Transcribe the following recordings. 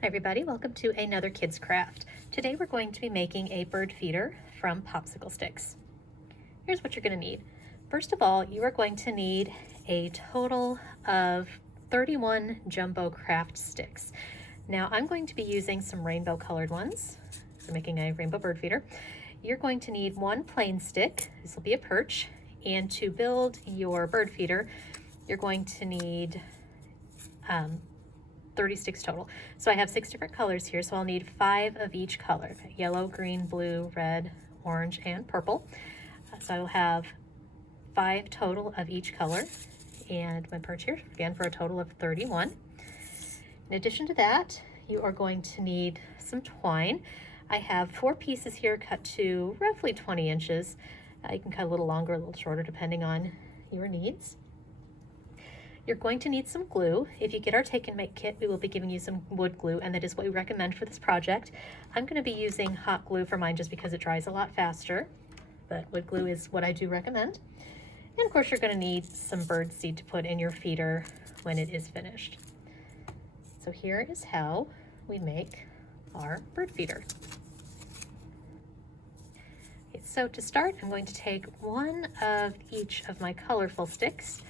Hi everybody, welcome to another kids craft. Today we're going to be making a bird feeder from popsicle sticks. Here's what you're going to need. First of all, you are going to need a total of 31 jumbo craft sticks. Now I'm going to be using some rainbow colored ones for making a rainbow bird feeder. You're going to need one plain stick, this will be a perch, and to build your bird feeder you're going to need 30 sticks total. So I have 6 different colors here, so I'll need 5 of each color: yellow, green, blue, red, orange, and purple. So I will have 5 total of each color, and my perch here again for a total of 31. In addition to that, you are going to need some twine. I have 4 pieces here cut to roughly 20 inches. You can cut a little longer, a little shorter, depending on your needs. You're going to need some glue. If you get our take and make kit, we will be giving you some wood glue, and that is what we recommend for this project. I'm going to be using hot glue for mine just because it dries a lot faster, but wood glue is what I do recommend. And of course you're going to need some bird seed to put in your feeder when it is finished. So here is how we make our bird feeder. Okay, so to start, I'm going to take one of each of my colorful sticks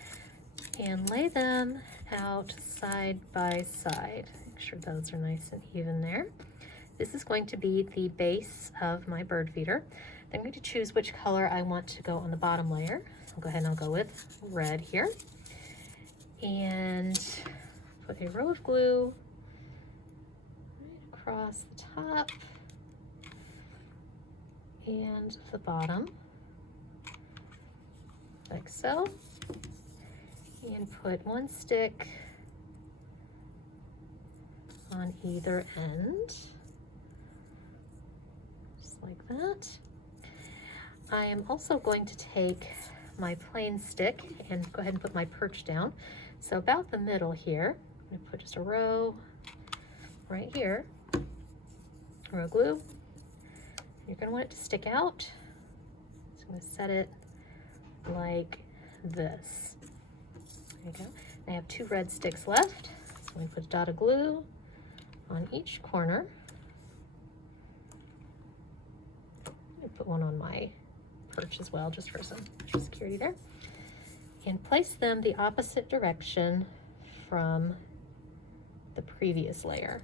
and lay them out side by side. Make sure those are nice and even there. This is going to be the base of my bird feeder. Then I'm going to choose which color I want to go on the bottom layer. So I'll go ahead and I'll go with red here. And put a row of glue right across the top and the bottom, like so. And put one stick on either end, just like that. I am also going to take my plain stick and go ahead and put my perch down. So about the middle here, I'm going to put just a row right here, a row of glue. You're going to want it to stick out. So I'm going to set it like this. There you go. I have 2 red sticks left, so I'm going to put a dot of glue on each corner. I put one on my perch as well, just for some extra security there. And place them the opposite direction from the previous layer.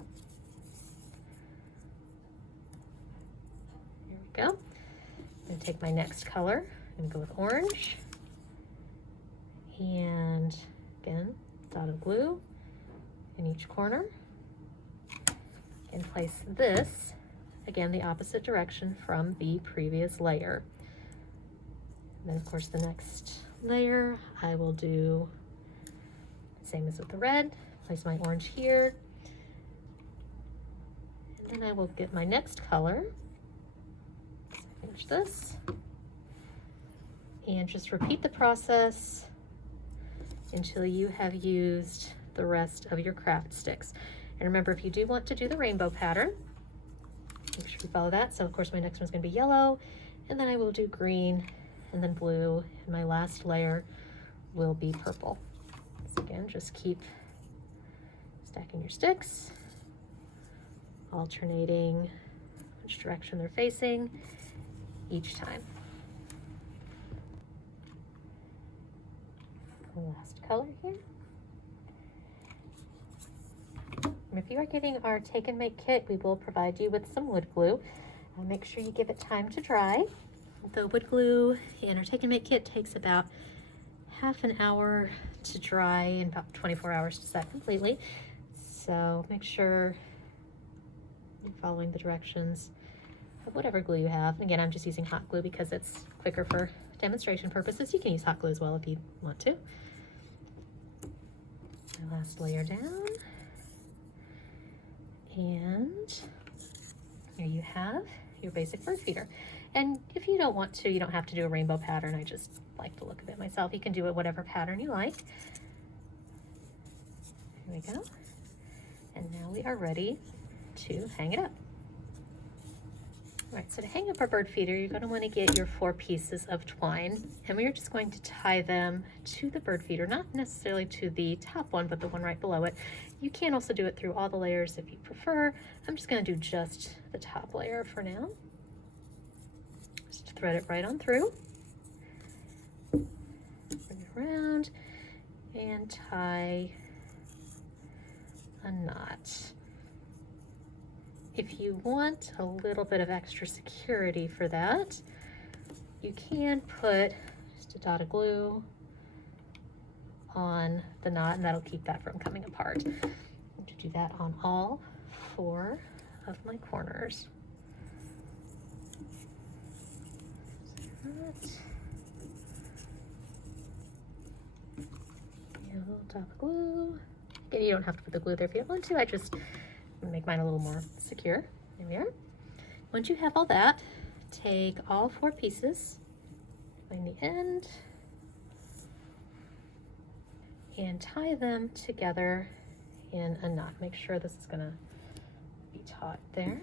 There we go. I'm going to take my next color and go with orange. And again, dot of glue in each corner, and place this again the opposite direction from the previous layer. And then of course the next layer I will do same as with the red, place my orange here, and then I will get my next color, finish this, and just repeat the process until you have used the rest of your craft sticks. And remember, if you do want to do the rainbow pattern, make sure you follow that. So of course my next one's going to be yellow, and then I will do green, and then blue, and my last layer will be purple. So again, just keep stacking your sticks, alternating which direction they're facing each time. The last color here. And if you are getting our take and make kit, we will provide you with some wood glue. Make sure you give it time to dry. The wood glue in our take and make kit takes about half an hour to dry and about 24 hours to set completely. So make sure you're following the directions of whatever glue you have. And again, I'm just using hot glue because it's quicker for demonstration purposes. You can use hot glue as well if you want to. My last layer down, and here you have your basic bird feeder. And if you don't want to, you don't have to do a rainbow pattern. I just like the look of it myself. You can do it whatever pattern you like. Here we go. And now we are ready to hang it up. All right, so to hang up our bird feeder, you're going to want to get your 4 pieces of twine, and we are just going to tie them to the bird feeder, not necessarily to the top one, but the one right below it. You can also do it through all the layers if you prefer. I'm just going to do just the top layer for now. Just thread it right on through. Bring it around and tie a knot. If you want a little bit of extra security for that, you can put just a dot of glue on the knot, and that'll keep that from coming apart. I'm going to do that on all 4 of my corners. And a little dot of glue. Again, you don't have to put the glue there if you don't want to. I just make mine a little more secure. There we are. Once you have all that, take all 4 pieces, find the end, and tie them together in a knot. Make sure this is gonna be taut there.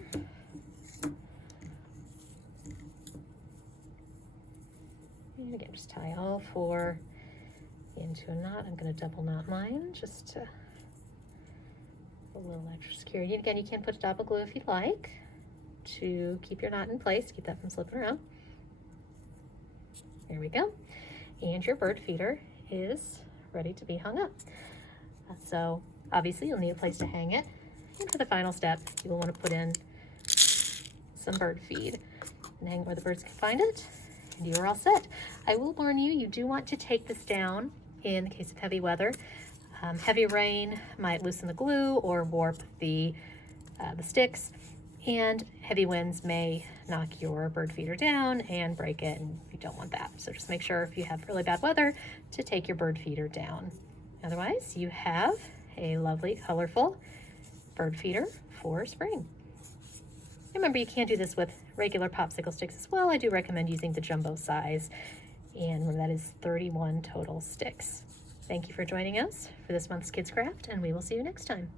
And again, just tie all 4 into a knot. I'm gonna double knot mine just to a little extra security. And again, you can put a dot of glue if you'd like to keep your knot in place, keep that from slipping around. There we go. And your bird feeder is ready to be hung up. So obviously you'll need a place to hang it. And for the final step, you will want to put in some bird feed and hang where the birds can find it, and you are all set. I will warn you, you do want to take this down in the case of heavy weather. Heavy rain might loosen the glue or warp the sticks, and heavy winds may knock your bird feeder down and break it, and you don't want that. So just make sure if you have really bad weather to take your bird feeder down. Otherwise, you have a lovely, colorful bird feeder for spring. Remember, you can do this with regular popsicle sticks as well. I do recommend using the jumbo size, and that is 31 total sticks. Thank you for joining us for this month's Kids Craft, and we will see you next time.